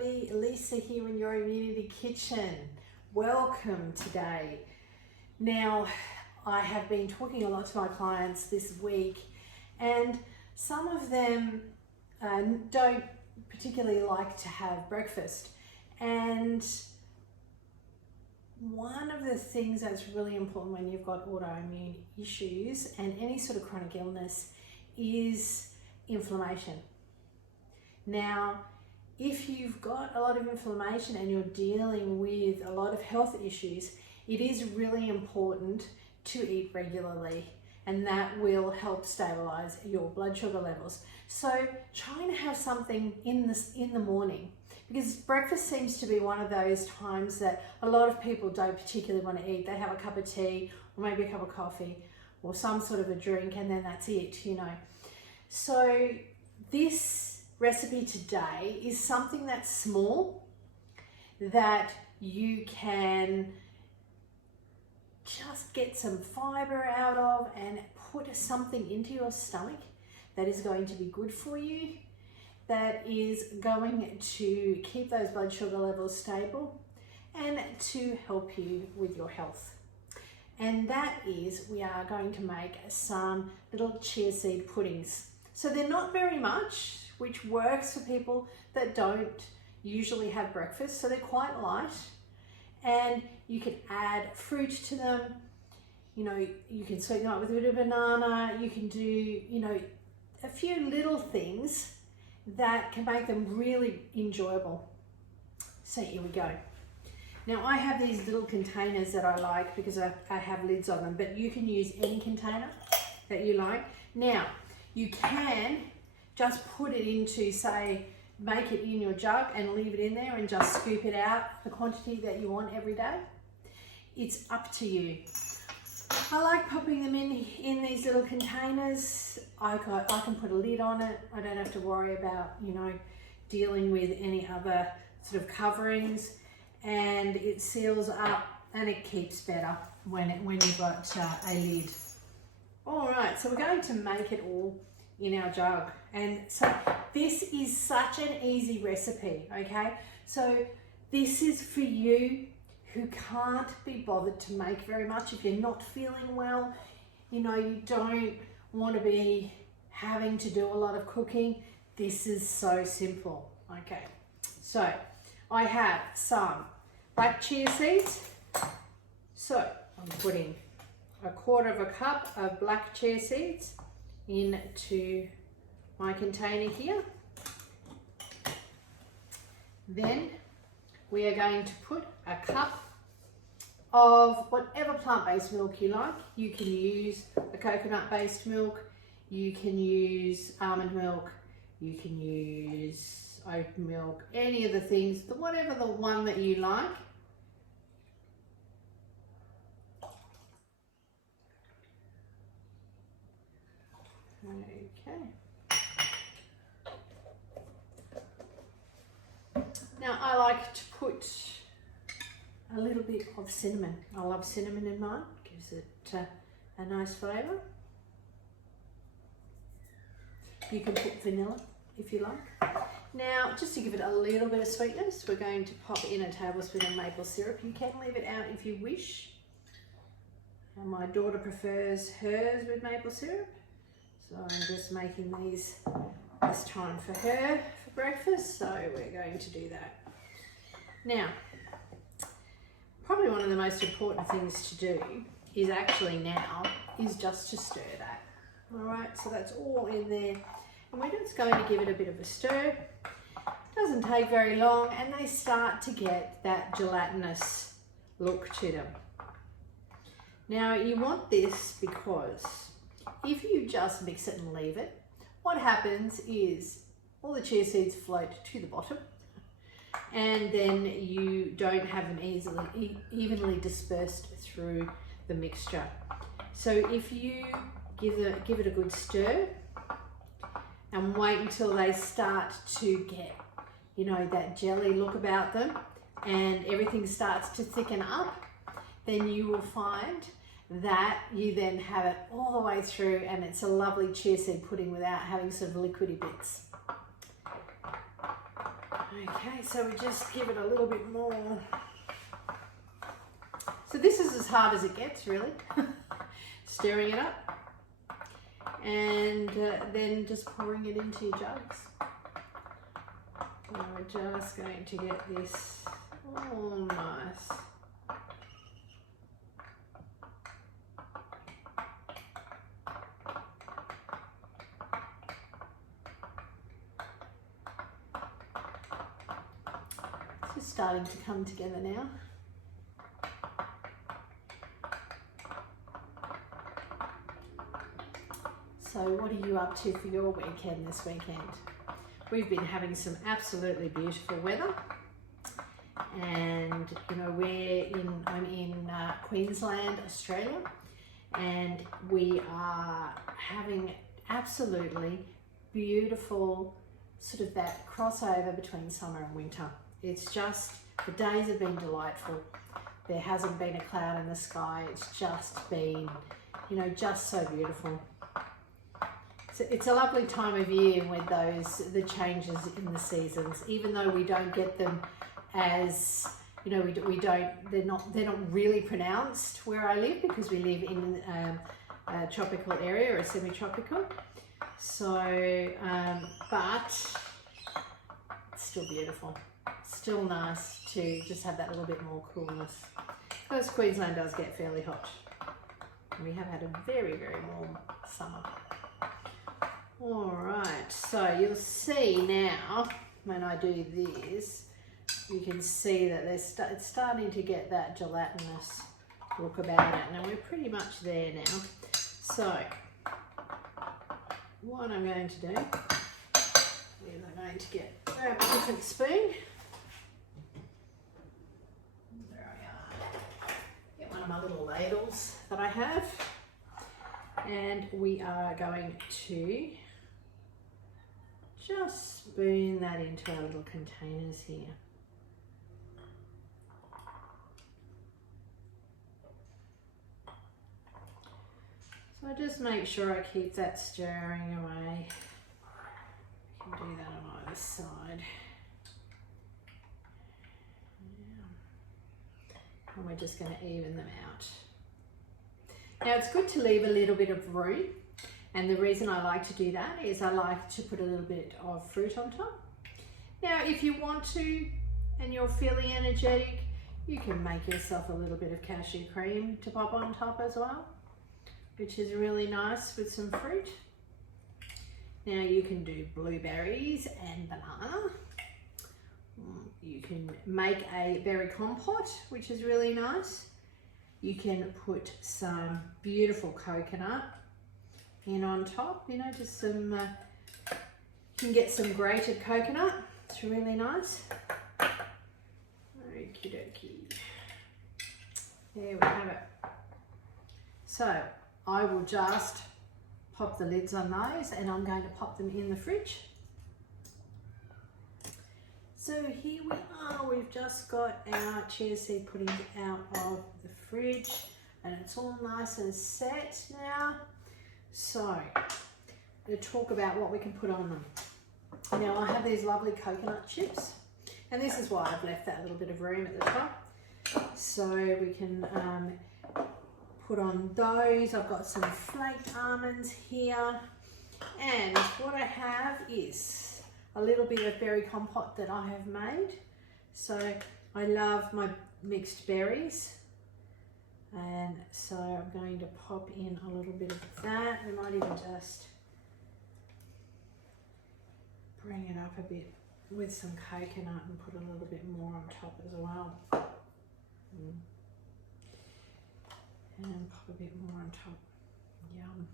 everybody, Lisa here in your Immunity Kitchen. Welcome today. Now, I have been talking a lot to my clients this week, and some of them don't particularly like to have breakfast. And one of the things that's really important when you've got autoimmune issues and any sort of chronic illness is inflammation. Now, if you've got a lot of inflammation and you're dealing with a lot of health issues, it is really important to eat regularly, and that will help stabilize your blood sugar levels. So try and have something in the morning, because breakfast seems to be one of those times that a lot of people don't particularly want to eat. They have a cup of tea or maybe a cup of coffee or some sort of a drink, and then that's it, you know. So this recipe today is something that's small that you can just get some fiber out of and put something into your stomach that is going to be good for you, that is going to keep those blood sugar levels stable and to help you with your health. And that is, we are going to make some little chia seed puddings. So they're not very much, which works for people that don't usually have breakfast. So they're quite light, and you can add fruit to them. You know, you can sweeten them up with a bit of banana. You can do, you know, a few little things that can make them really enjoyable. So here we go. Now I have these little containers that I like because I have lids on them, but you can use any container that you like. Now, you can just put it into, say, make it in your jug and leave it in there and just scoop it out the quantity that you want every day. It's up to you. I like popping them in these little containers. I can put a lid on it. I don't have to worry about, you know, dealing with any other sort of coverings, and it seals up and it keeps better when you've got a lid. All right, so we're going to make it all in our jug. And so this is such an easy recipe, okay? So this is for you who can't be bothered to make very much. If you're not feeling well, you know, you don't want to be having to do a lot of cooking. This is so simple, okay? So I have some black chia seeds. So I'm putting 1/4 cup of black chia seeds into my container here. Then we are going to put a cup of whatever plant-based milk you like. You can use a coconut-based milk, you can use almond milk, you can use oat milk, any of the things, whatever the one that you like. Okay. Now I like to put a little bit of cinnamon. I love cinnamon in mine, gives it a nice flavour. You can put vanilla if you like. Now, just to give it a little bit of sweetness, we're going to pop in a tablespoon of maple syrup. You can leave it out if you wish. And my daughter prefers hers with maple syrup, so I'm just making these this time for her for breakfast, so we're going to do that. Now, probably one of the most important things to do is just to stir that. All right, so that's all in there. And we're just going to give it a bit of a stir. Doesn't take very long, and they start to get that gelatinous look to them. Now you want this because if you just mix it and leave it, what happens is all the chia seeds float to the bottom, and then you don't have them evenly dispersed through the mixture. So if you give it a good stir and wait until they start to get, you know, that jelly look about them and everything starts to thicken up, then you will find that you then have it all the way through and it's a lovely chia seed pudding without having sort of liquidy bits. Okay, so we just give it a little bit more. So this is as hard as it gets, really. Stirring it up. And then just pouring it into your jugs. And we're just going to get this all nice. It's just starting to come together now. So what are you up to for your weekend this weekend? We've been having some absolutely beautiful weather, and you know I'm in Queensland, Australia, and we are having absolutely beautiful sort of that crossover between summer and winter. It's just, the days have been delightful. There hasn't been a cloud in the sky. It's just been, you know, just so beautiful. It's a lovely time of year with the changes in the seasons, even though we don't get them as, you know, they're not really pronounced where I live, because we live in a tropical area, or a semi-tropical. So, but it's still beautiful, still nice to just have that little bit more coolness. Because Queensland does get fairly hot. We have had a very, very warm summer. All right, so you'll see now when I do this, you can see that it's starting to get that gelatinous look about it. Now we're pretty much there now. So what I'm going to do is I'm going to grab a different spoon. There I are. Get one of my little ladles that I have. And we are going to just spoon that into our little containers here. So I just make sure I keep that stirring away. You can do that on either side. Yeah. And we're just going to even them out. Now it's good to leave a little bit of room, and the reason I like to do that is I like to put a little bit of fruit on top. Now if you want to and you're feeling energetic, you can make yourself a little bit of cashew cream to pop on top as well, which is really nice with some fruit. Now you can do blueberries and banana. You can make a berry compote, which is really nice. You can put some beautiful coconut in on top, you know, just some, you can get some grated coconut. It's really nice. Okie dokie. There we have it. So I will just pop the lids on those, and I'm going to pop them in the fridge. So here we are, we've just got our chia seed pudding out of the fridge, and it's all nice and set now. So I'm going to talk about what we can put on them. Now I have these lovely coconut chips, and this is why I've left that little bit of room at the top. So we can put on those. I've got some flaked almonds here, and what I have is a little bit of berry compote that I have made. So I love my mixed berries, and so I'm going to pop in a little bit of that. I might even just bring it up a bit with some coconut and put a little bit more on top as well. And pop a bit more on top. Yum.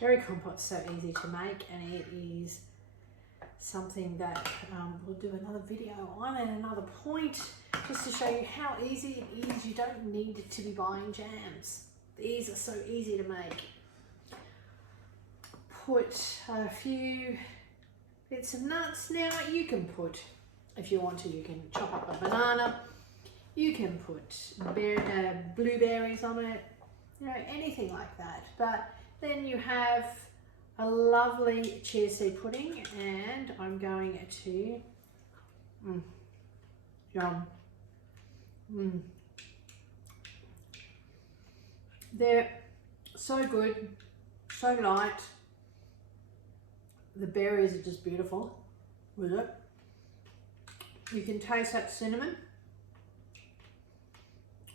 Berry compote's so easy to make, and it is something that we'll do another video on at another point, just to show you how easy it is. You don't need to be buying jams. These are so easy to make. Put a few bits of nuts. Now you can put, if you want to, you can chop up a banana. You can put blueberries on it, you know, anything like that. But then you have a lovely chia seed pudding, and I'm going to Yum. They're so good, so light. The berries are just beautiful with it. You can taste that cinnamon.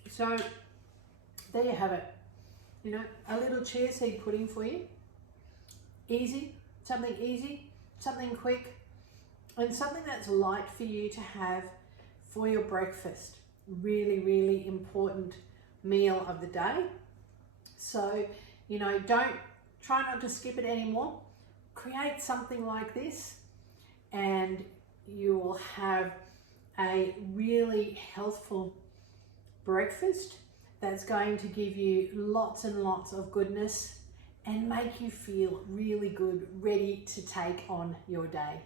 So there you have it. You know, a little chia seed pudding for you. Easy, something quick, and something that's light for you to have for your breakfast. Really, really important meal of the day. So, you know, try not to skip it anymore. Create something like this and you will have a really healthful breakfast that's going to give you lots and lots of goodness and make you feel really good, ready to take on your day.